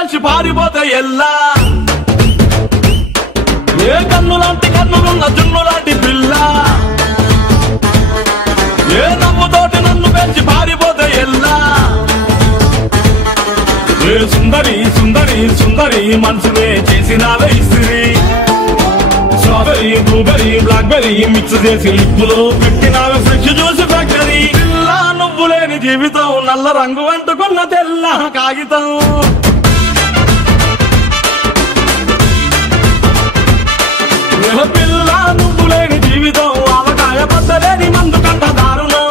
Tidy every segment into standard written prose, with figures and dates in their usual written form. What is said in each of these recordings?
వేసి పారిపోతే ఎల్లా ఏ కన్నులాంటి కన్నులున్న జున్నులాంటి పిల్ల ఏ నవ్వుతోటి నన్ను పెంచి పారిపోతే ఎల్లా ఏ సుందరి సుందరి సుందరి మనసునే చేసినావే ఇస్త్రీ స్ట్రాబెరీ బ్లూబెరీ బ్లాక్బెరీ మిక్స్ చేసి లిప్పులో పెట్టినావే ఫ్రెష్ జ్యూస్ ఫ్యాక్టరీ పిల్ల నువ్వు లేని జీవితం నల్ల రంగు అంటుకున్న తెల్ల కాగితం పిల్ల నువ్వు లేని జీవితం ఆవకాయ పట్టలేని మందు కంట దారుణం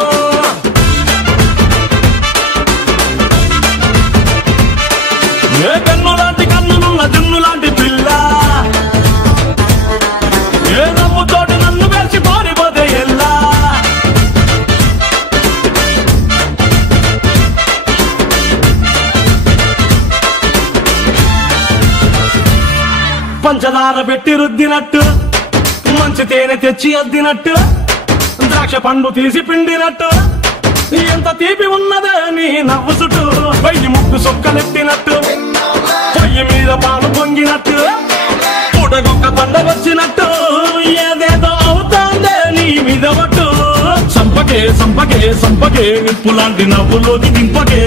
ఏ కన్ను లాంటి కన్నులున్న జున్ను లాంటి పిల్ల ఏ నవ్వుతోటి నన్ను వేసి పారిపోతే ఎల్లా పంచదార పెట్టి రుద్దినట్టు మంచి తేనె తెచ్చి అద్దినట్టు ద్రాక్ష పండు తీసి పిండినట్టు ఎంత తీపి ఉన్నదే నీ నవ్వు చుట్టూ వెయ్యి ముక్కు సొక్కలెత్తినట్టు పొయ్యి మీద పాలు పొంగినట్టు పూటకొక్క పండ వచ్చినట్టు ఏదేదో అవుతాందే నీ మీద పట్టు సంపకే సంపకే సంపకే నిప్పు లాంటి నవ్వులోకి దింపకే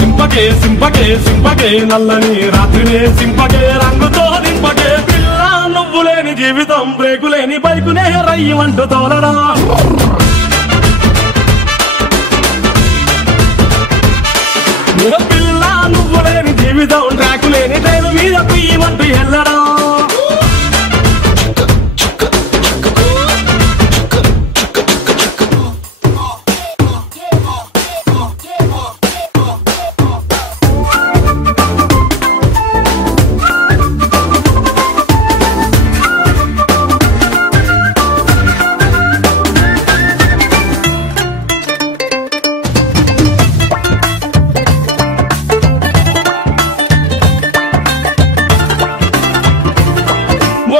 సింపకే సింపకే సింపకే నల్లని రాత్రినే సింపకే రంగుతో దింపకే పిల్ల నువ్వు లేని జీవితం బ్రేకు లేని బైకునే రయ్యమంటూ తోలడా పిల్ల నువ్వు లేని జీవితం ట్రాకు లేని ట్రైన్ మీద పియ్యమంటూ వెళ్ళడం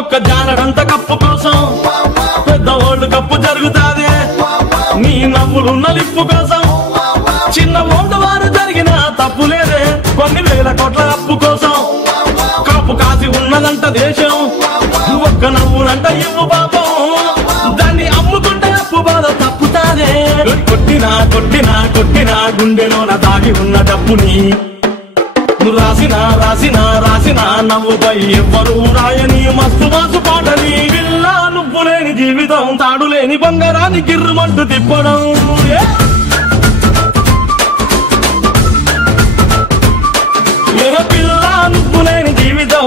ఒక్క జానడంత కప్పు కోసం పెద్ద ఓల్డ్ కప్పు జరుగుతాది నీ నవ్వులున్న లిప్పు కోసం చిన్న ఓల్డ్ వారు జరిగిన తప్పు లేదే కొన్ని వేల కోట్ల అప్పు కోసం కాపు కాసి ఉన్నదంట దేశం ఒక్క నవ్వులంట ఇవ్వు పాపం దాన్ని అమ్ముకుంటే అప్పు బాధ తప్పుతాదే కొట్టినా కొట్టినా కొట్టినా గుండెలోన దాగి ఉన్న డబ్బుని రాసిన రాసిన రాసిన నవ్వుపై ఎవ్వరూ రాయని మస్తు మాసు పాటని పిల్ల నువ్వు లేని జీవితం తాడు లేని బంగారాన్ని గిర్రుమంటూ తిప్పడం పిల్ల నువ్వు లేని జీవితం